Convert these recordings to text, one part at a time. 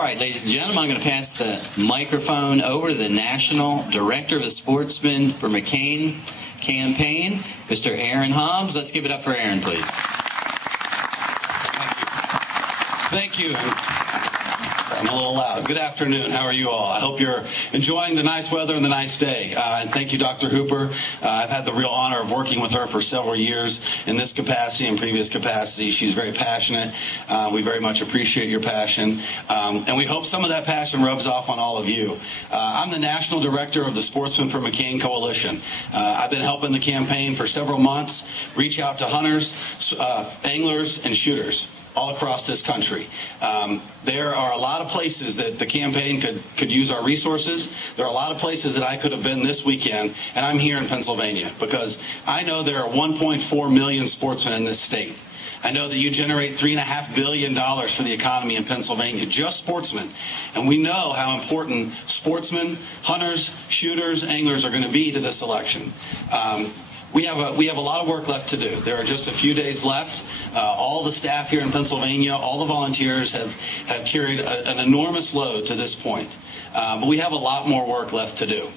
All right, ladies and gentlemen, I'm going to pass the microphone over to the National Director of the Sportsmen for McCain campaign, Mr. Aaron Hobbs. Let's give it up for Aaron, please. Thank you. I'm a little loud. Good afternoon. How are you all? I hope you're enjoying the nice weather and the nice day. And thank you, Dr. Hooper. I've had the real honor of working with her for several years in this capacity and previous capacity. She's very passionate. We very much appreciate your passion. And we hope some of that passion rubs off on all of you. I'm the National Director of the Sportsmen for McCain Coalition. I've been helping the campaign for several months reach out to hunters, anglers, and shooters all across this country. There are a lot of places that the campaign could use our resources. There are a lot of places that I could have been this weekend, and I'm here in Pennsylvania because I know there are 1.4 million sportsmen in this state. I know that you generate $3.5 billion for the economy in Pennsylvania, just sportsmen. And we know how important sportsmen, hunters, shooters, anglers are going to be to this election. We have a lot of work left to do. There are just a few days left. All the staff here in Pennsylvania, all the volunteers have carried an enormous load to this point. But we have a lot more work left to do.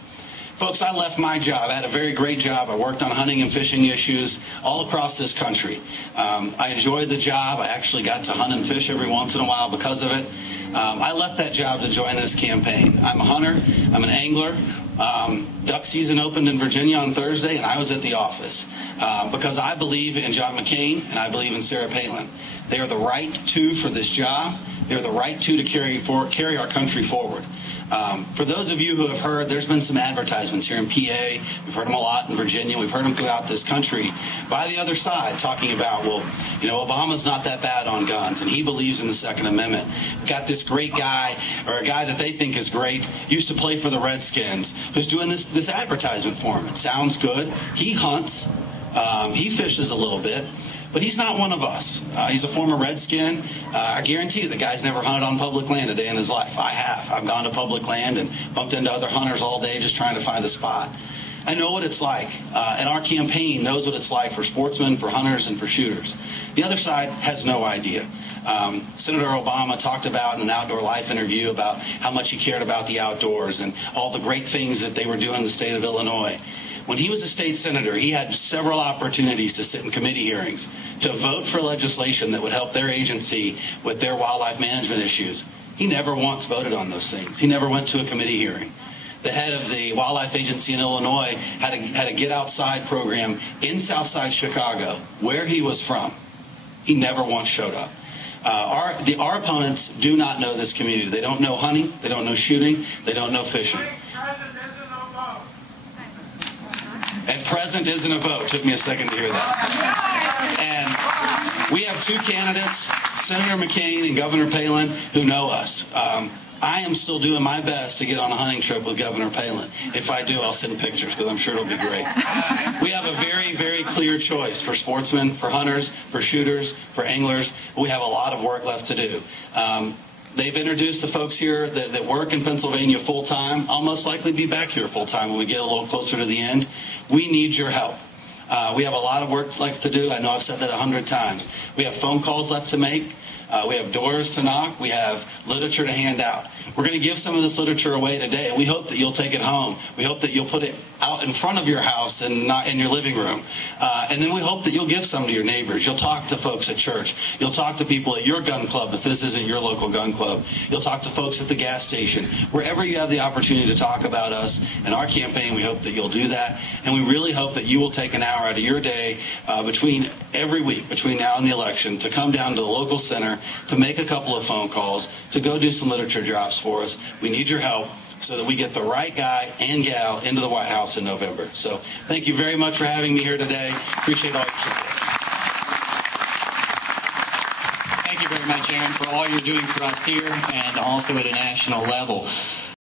Folks, I left my job. I had a very great job. I worked on hunting and fishing issues all across this country. I enjoyed the job. I actually got to hunt and fish every once in a while because of it. I left that job to join this campaign. I'm a hunter. I'm an angler. Duck season opened in Virginia on Thursday, and I was at the office because I believe in John McCain and I believe in Sarah Palin. They are the right two for this job. They're the right two to carry our country forward. For those of you who have heard, there's been some advertisements here in PA. We've heard them a lot in Virginia. We've heard them throughout this country by the other side talking about, well, you know, Obama's not that bad on guns, and he believes in the Second Amendment. We've got this great guy, or a guy that they think is great, used to play for the Redskins, who's doing this advertisement for him. It sounds good. He hunts. He fishes a little bit. But he's not one of us. He's a former Redskin. I guarantee you the guy's never hunted on public land a day in his life. I have. I've gone to public land and bumped into other hunters all day just trying to find a spot. I know what it's like, and our campaign knows what it's like for sportsmen, for hunters, and for shooters. The other side has no idea. Senator Obama talked about in an Outdoor Life interview about how much he cared about the outdoors and all the great things that they were doing in the state of Illinois. When he was a state senator, he had several opportunities to sit in committee hearings to vote for legislation that would help their agency with their wildlife management issues. He never once voted on those things. He never went to a committee hearing. The head of the wildlife agency in Illinois had a Get Outside program in Southside Chicago, where he was from. He never once showed up. Our opponents do not know this community. They don't know hunting. They don't know shooting. They don't know fishing. And present isn't a vote. Took me a second to hear that. And we have two candidates, Senator McCain and Governor Palin, who know us. I am still doing my best to get on a hunting trip with Governor Palin. If I do, I'll send pictures because I'm sure it'll be great. We have a very, very clear choice for sportsmen, for hunters, for shooters, for anglers. We have a lot of work left to do. They've introduced the folks here that work in Pennsylvania full-time. I'll most likely be back here full-time when we get a little closer to the end. We need your help. We have a lot of work left to do. I know I've said that 100 times. We have phone calls left to make. We have doors to knock. We have literature to hand out. We're going to give some of this literature away today, and we hope that you'll take it home. We hope that you'll put it out in front of your house and not in your living room. And then we hope that you'll give some to your neighbors. You'll talk to folks at church. You'll talk to people at your gun club if this isn't your local gun club. You'll talk to folks at the gas station. Wherever you have the opportunity to talk about us and our campaign, we hope that you'll do that. And we really hope that you will take an hour out of your day every week between now and the election to come down to the local center, to make a couple of phone calls, to go do some literature drops for us. We need your help so that we get the right guy and gal into the White House in November. So thank you very much for having me here today. Appreciate all your support. Thank you very much, Aaron, for all you're doing for us here and also at a national level.